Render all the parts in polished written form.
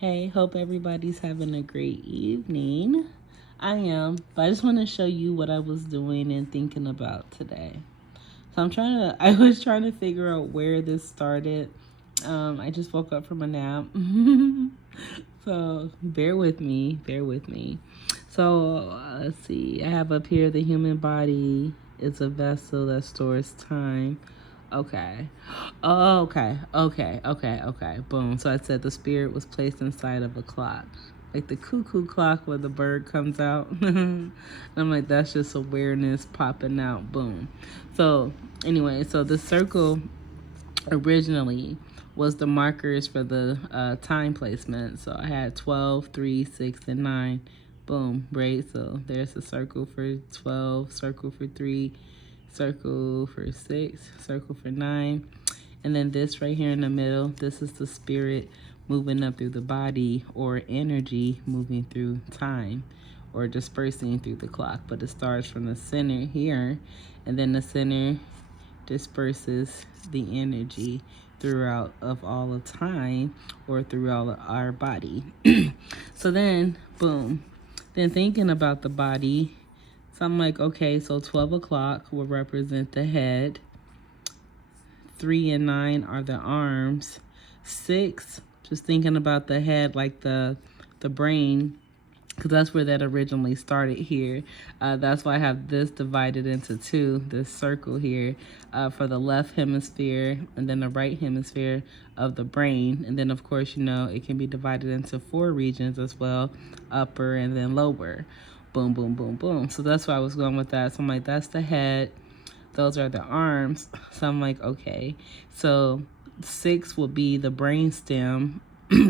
Hey, hope everybody's having a great evening. I am, but I just want to show you what I was doing and thinking about today. So I was trying to figure out where this started. I just woke up from a nap. So bear with me. So let's see. I have up here the human body is a vessel that stores time. Okay. Oh, okay. Boom. So I said the spirit was placed inside of a clock. Like the cuckoo clock where the bird comes out. And I'm like, that's just awareness popping out. Boom. So, anyway, so the circle originally was the markers for the time placement. So I had 12, 3, 6, and 9. Boom, right? So there's a circle for 12, circle for 3, circle for 6, circle for 9. And then this right here in the middle, this is the spirit moving up through the body, or energy moving through time, or dispersing through the clock. But it starts from the center here, and then the center disperses the energy throughout of all of time, or throughout our body. So then, boom. Then thinking about the body, so I'm like, okay, so 12 o'clock will represent the head. 3 and 9 are the arms. 6, just thinking about the head, like the brain, because that's where that originally started here. That's why I have this divided into two, this circle here, for the left hemisphere and then the right hemisphere of the brain. And then, of course, it can be divided into 4 regions as well, upper and then lower. Boom, boom, boom, boom. So that's why I was going with that. So I'm like, that's the head. Those are the arms. So I'm like, okay. So 6 will be the brain stem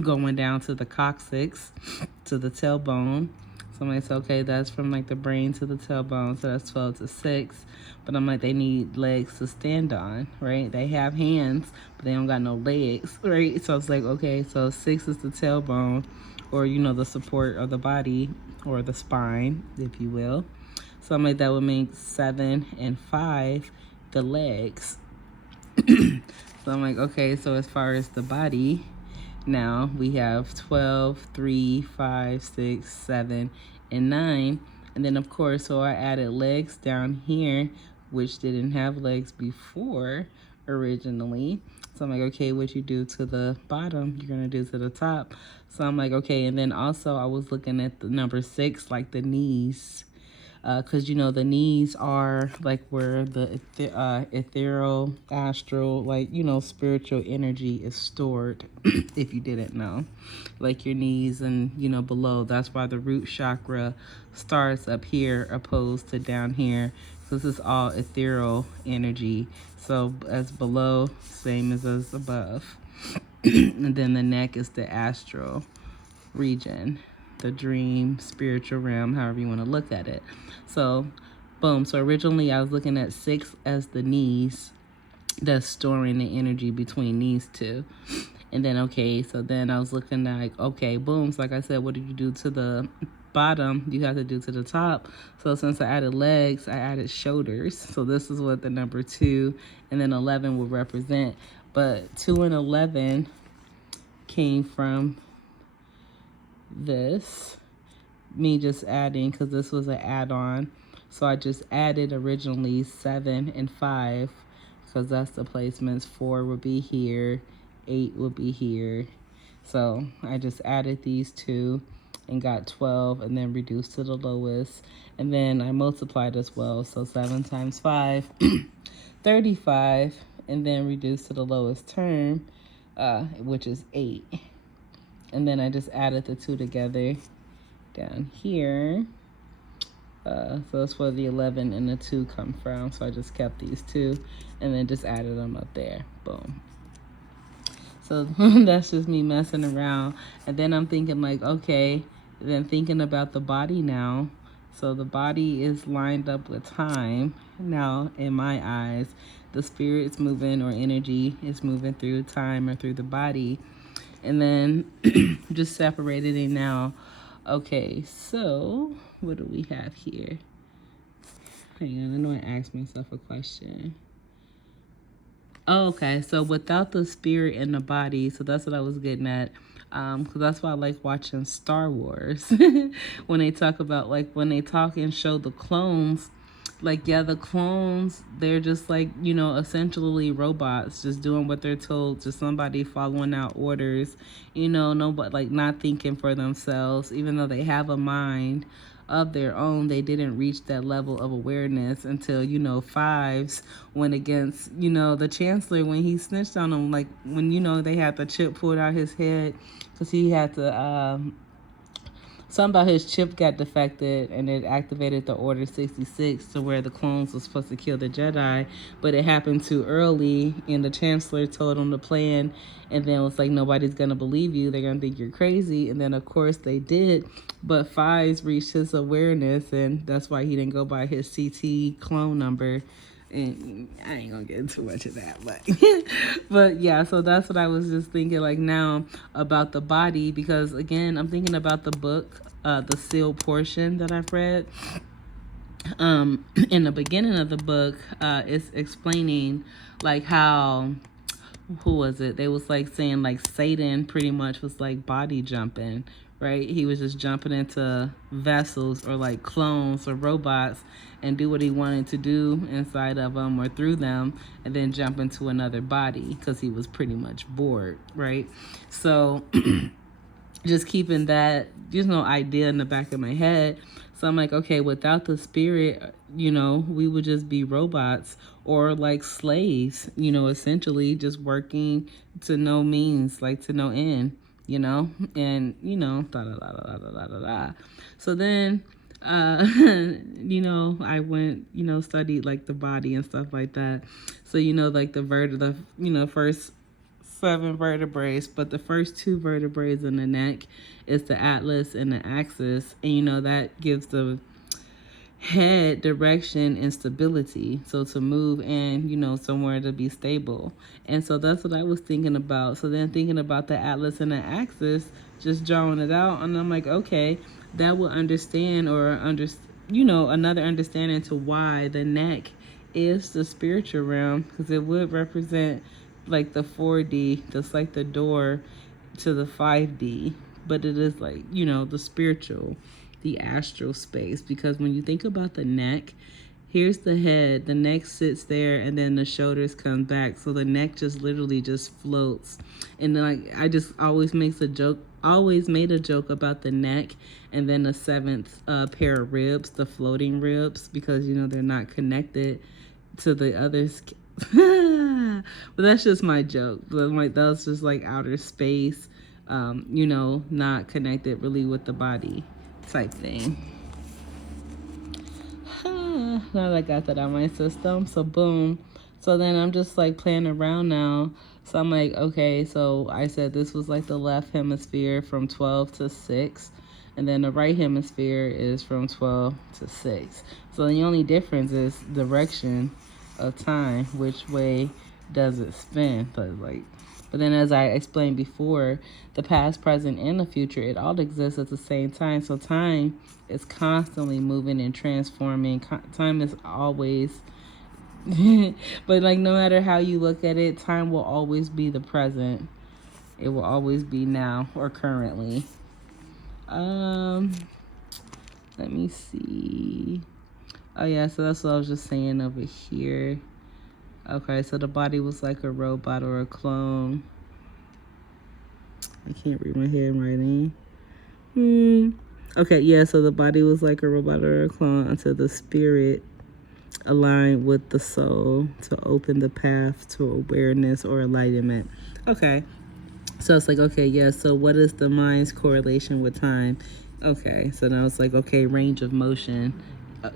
going down to the coccyx, to the tailbone. So I'm like, okay, that's from like the brain to the tailbone. So that's 12 to 6. But I'm like, they need legs to stand on, right? They have hands, but they don't got no legs, right? So I was like, okay, so 6 is the tailbone, or, the support of the body, or the spine, if you will. So I'm like, that would make 7 and 5 the legs. So I'm like, okay, so as far as the body, now we have 12, 3, 5, 6, 7, and 9. And then, of course, so I added legs down here, which didn't have legs before originally. So I'm like, okay, what you do to the bottom, you're going to do to the top. So I'm like, okay. And then also I was looking at the number 6, like the knees. Because, the knees are like where the ethereal, astral, like, spiritual energy is stored, if you didn't know. Like your knees and, below. That's why the root chakra starts up here opposed to down here. So this is all ethereal energy. So as below, same as above. And then the neck is the astral region, the dream, spiritual realm, however you want to look at it. So, boom. So originally I was looking at 6 as the knees, that's storing the energy between these two. And then, okay, so then I was looking like, okay, boom. So like I said, what did you do to the bottom? You have to do to the top. So since I added legs, I added shoulders. So this is what the number 2 and then 11 will represent. But 2 and 11 came from this, me just adding, because this was an add-on. So I just added originally 7 and 5, because that's the placements. 4 would be here, 8 would be here. So I just added these two and got 12, and then reduced to the lowest, and then I multiplied as well. So 7 times 5 35, and then reduced to the lowest term, which is 8. And then I just added the 2 together down here. So that's where the 11 and the 2 come from. So I just kept these 2 and then just added them up there. Boom. So that's just me messing around. And then I'm thinking like, okay, then thinking about the body now. So the body is lined up with time. Now, in my eyes, the spirit's moving, or energy is moving through time or through the body. And then just separated it now. Okay, so what do we have here? Hang on, I know I asked myself a question. Oh, okay. So without the spirit and the body, so that's what I was getting at. Because that's why I like watching Star Wars. When they talk about, like, when they talk and show the clones, like, yeah, the clones, they're just like, essentially robots, just doing what they're told, just somebody following out orders, nobody, like, not thinking for themselves, even though they have a mind of their own. They didn't reach that level of awareness until, Fives went against, the chancellor when he snitched on them, like, when, they had the chip pulled out his head because he had to, something about his chip got defected and it activated the Order 66 to where the clones was supposed to kill the Jedi, but it happened too early and the Chancellor told him the plan, and then it was like, nobody's going to believe you. They're going to think you're crazy. And then, of course, they did. But Fives reached his awareness, and that's why he didn't go by his CT clone number. And I ain't gonna get into much of that, but yeah, so that's what I was just thinking, like, now about the body, because again, I'm thinking about the book, the sealed portion that I've read. In the beginning of the book, it's explaining like how, who was it? They was like saying like Satan pretty much was like body jumping, right? He was just jumping into vessels or like clones or robots and do what he wanted to do inside of them or through them, and then jump into another body because he was pretty much bored, right? So just keeping that, idea in the back of my head. So I'm like, okay, without the spirit, we would just be robots or like slaves, essentially just working to no means, like to no end, and, da da da da da da da da. So then, I went, studied like the body and stuff like that. So, like the first 7 vertebrae, but the first 2 vertebrae in the neck is the atlas and the axis, and that gives the head direction and stability, so to move and somewhere to be stable. And so that's what I was thinking about. So then thinking about the atlas and the axis, just drawing it out, and I'm like, okay, that will understand another understanding to why the neck is the spiritual realm, because it would represent like the 4D, that's like the door to the 5D, but it is like, the spiritual, the astral space. Because when you think about the neck, here's the head, the neck sits there, and then the shoulders come back, so the neck just literally just floats. And then, like, I just always made a joke about the neck and then the 7th pair of ribs, the floating ribs, because they're not connected to the others. But that's just my joke. But like, that's just like outer space, not connected really with the body type thing. Now that I got that out of my system, so boom. So then I'm just like playing around now. So I'm like, okay, so I said this was like the left hemisphere from 12 to 6. And then the right hemisphere is from 12 to 6. So the only difference is direction of time, which way does it spin. But then, as I explained before, the past, present, and the future, it all exists at the same time. So time is constantly moving and transforming. Time is always but like, no matter how you look at it, time will always be the present. It will always be now or currently. Let me see. Oh yeah, so that's what I was just saying over here. Okay, so the body was like a robot or a clone. I can't read my handwriting. Okay, yeah, so the body was like a robot or a clone until the spirit aligned with the soul to open the path to awareness or enlightenment. Okay, so it's like, okay, yeah, so what is the mind's correlation with time? Okay, so now it's like, okay, range of motion.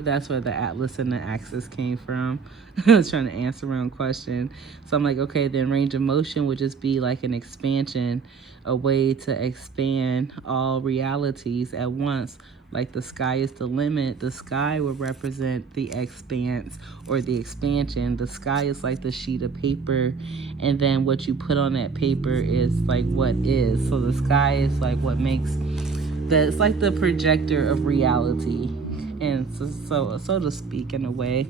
That's where the atlas and the axis came from. I was trying to answer my own question. So I'm like, okay, then range of motion would just be like an expansion, a way to expand all realities at once. Like the sky is the limit. The sky would represent the expanse or the expansion. The sky is like the sheet of paper, and then what you put on that paper is like what is. So the sky is like what makes it's like the projector of reality, and so to speak, in a way.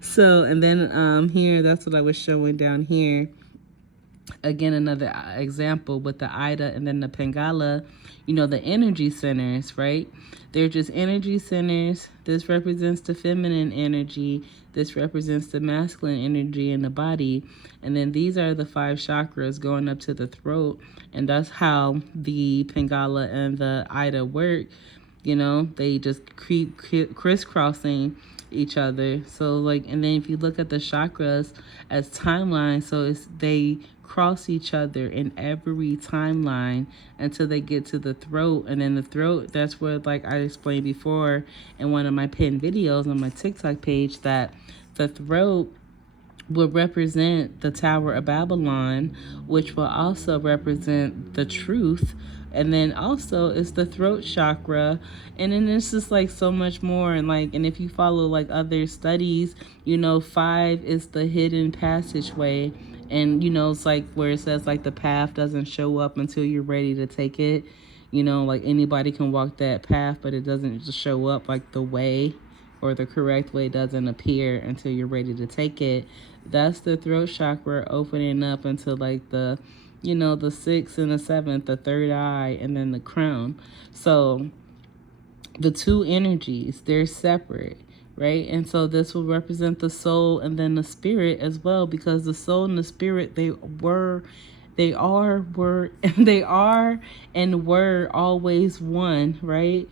So, and then here, that's what I was showing down here. Again, another example with the Ida and then the Pingala, the energy centers, right? They're just energy centers. This represents the feminine energy. This represents the masculine energy in the body. And then these are the 5 chakras going up to the throat. And that's how the Pingala and the Ida work. They just keep crisscrossing each other. So and then if you look at the chakras as timelines, so they cross each other in every timeline until they get to the throat. And then the throat, that's where, like I explained before in one of my pinned videos on my TikTok page, that the throat will represent the Tower of Babylon, which will also represent the truth. And then also it's the throat chakra. And then it's just so much more. And if you follow other studies, 5 is the hidden passageway. And it's where it says the path doesn't show up until you're ready to take it. Anybody can walk that path, but it doesn't just show up, the way or the correct way doesn't appear until you're ready to take it. That's the throat chakra opening up into the the 6th and the 7th, the third eye, and then the crown. So the two energies, they're separate, right? And so this will represent the soul and then the spirit as well, because the soul and the spirit, they are and were always one, right?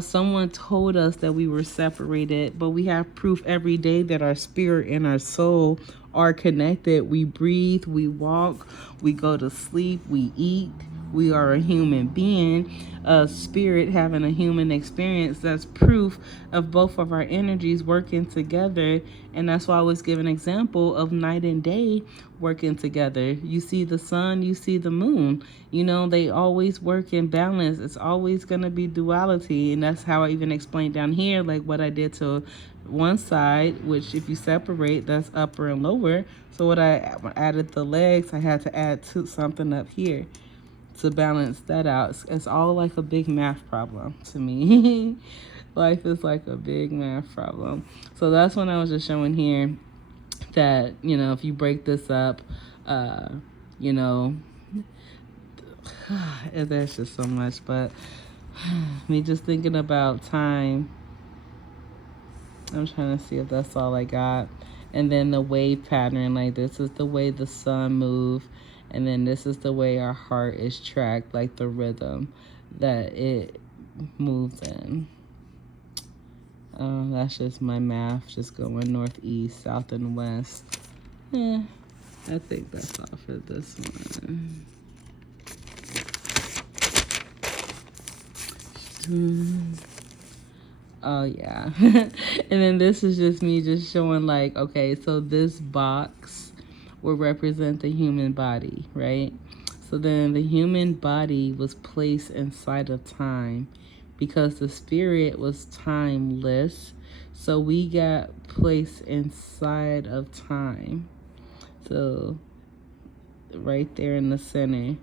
Someone told us that we were separated, but we have proof every day that our spirit and our soul are connected. We breathe, we walk, we go to sleep, we eat. We are a human being, a spirit having a human experience. That's proof of both of our energies working together. And that's why I always give an example of night and day working together. You see the sun, you see the moon. They always work in balance. It's always going to be duality. And that's how I even explained down here, what I did to one side, which if you separate, that's upper and lower. So what I added the legs, I had to add something up here to balance that out. It's all a big math problem to me. Life is a big math problem. So that's when I was just showing here that, if you break this up, there's just so much. But me just thinking about time, I'm trying to see if that's all I got. And then the wave pattern, this is the way the sun moves. And then this is the way our heart is tracked, the rhythm that it moves in. That's just my math, just going northeast, south, and west. I think that's all for this one. Oh, yeah. And then this is just me just showing okay, so this box will represent the human body, right? So then the human body was placed inside of time because the spirit was timeless. So we got placed inside of time. So right there in the center,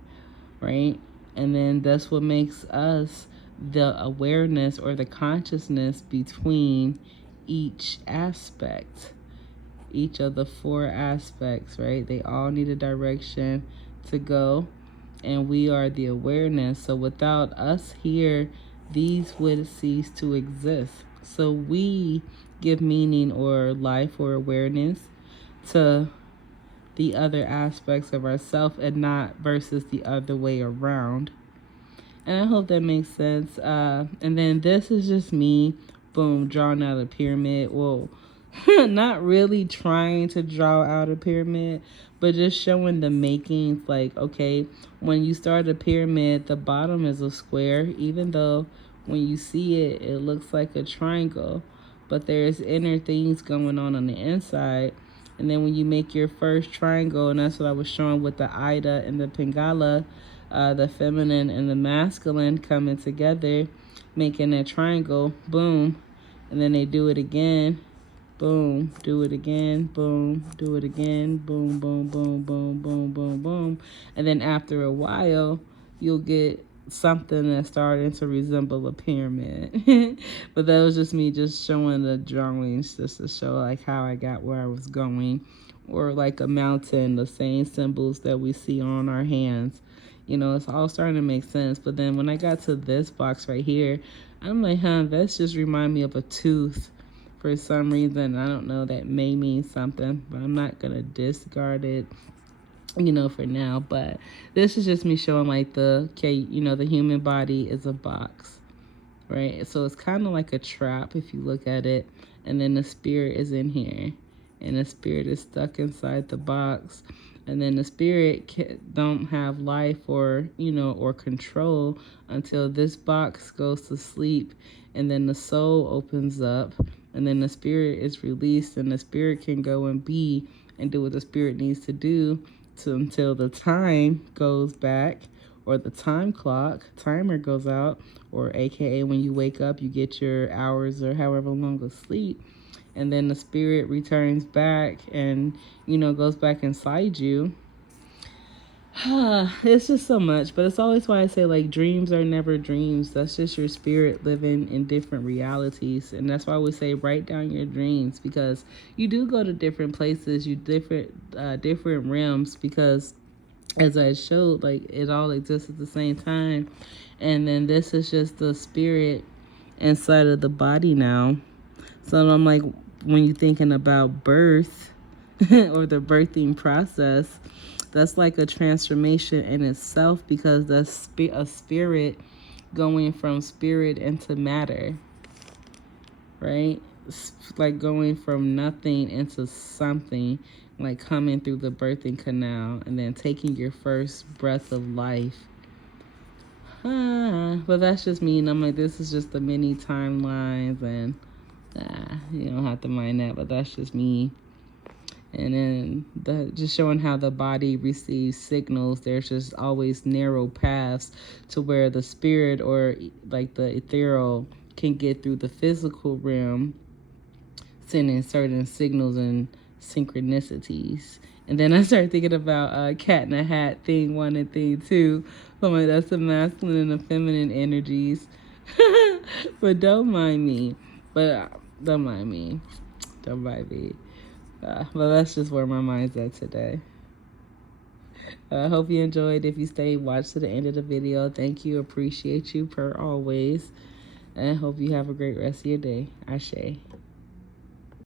right? And then that's what makes us the awareness or the consciousness between each aspect. Each of the 4 aspects, right? They all need a direction to go, and we are the awareness. So without us here, these would cease to exist. So we give meaning or life or awareness to the other aspects of ourself and not versus the other way around. And I hope that makes sense. And then this is just me, boom, drawing out a pyramid. Well, not really trying to draw out a pyramid, but just showing the makings. Okay, when you start a pyramid, the bottom is a square, even though when you see it, it looks like a triangle, but there's inner things going on the inside. And then when you make your first triangle, and that's what I was showing with the Ida and the Pingala, the feminine and the masculine coming together, making a triangle, boom, and then they do it again. Boom, do it again, boom, do it again, boom, boom, boom, boom, boom, boom, boom. And then after a while, you'll get something that's starting to resemble a pyramid. But that was just me just showing the drawings just to show like how I got where I was going. Or like a mountain, the same symbols that we see on our hands. You know, it's all starting to make sense. But then when I got to this box right here, I'm like, that's just remind me of a tooth for some reason. I don't know, that may mean something, but I'm not gonna discard it, you know, for now. But this is just me showing like the human body is a box, right? So it's kind of like a trap if you look at it, and then the spirit is in here, and the spirit is stuck inside the box, and then the spirit don't have life or or control until this box goes to sleep, and then the soul opens up, and then the spirit is released, and the spirit can go and be and do what the spirit needs to do until the time goes back, or the timer goes out, or aka when you wake up you get your hours or however long of sleep, and then the spirit returns back and goes back inside you. It's just so much, but it's always why I say like dreams are never dreams. That's just your spirit living in different realities, and that's why we say write down your dreams, because you do go to different places, you different realms, because as I showed, like it all exists at the same time, and then this is just the spirit inside of the body now. So I'm like, when you're thinking about birth or the birthing process, that's like a transformation in itself, because that's a spirit going from spirit into matter, right? Like going from nothing into something, like coming through the birthing canal and then taking your first breath of life. But that's just me, and I'm like, this is just the mini timelines, and you don't have to mind that, but that's just me. And then just showing how the body receives signals. There's just always narrow paths to where the spirit or like the ethereal can get through the physical realm, sending certain signals and synchronicities. And then I started thinking about Cat in a Hat, thing 1 and thing 2. I'm like, that's the masculine and the feminine energies. But don't mind me. Don't mind me. Don't mind me. But that's just where my mind's at today. I hope you enjoyed. If you stayed, watch to the end of the video. Thank you. Appreciate you per always. And I hope you have a great rest of your day. Ashe.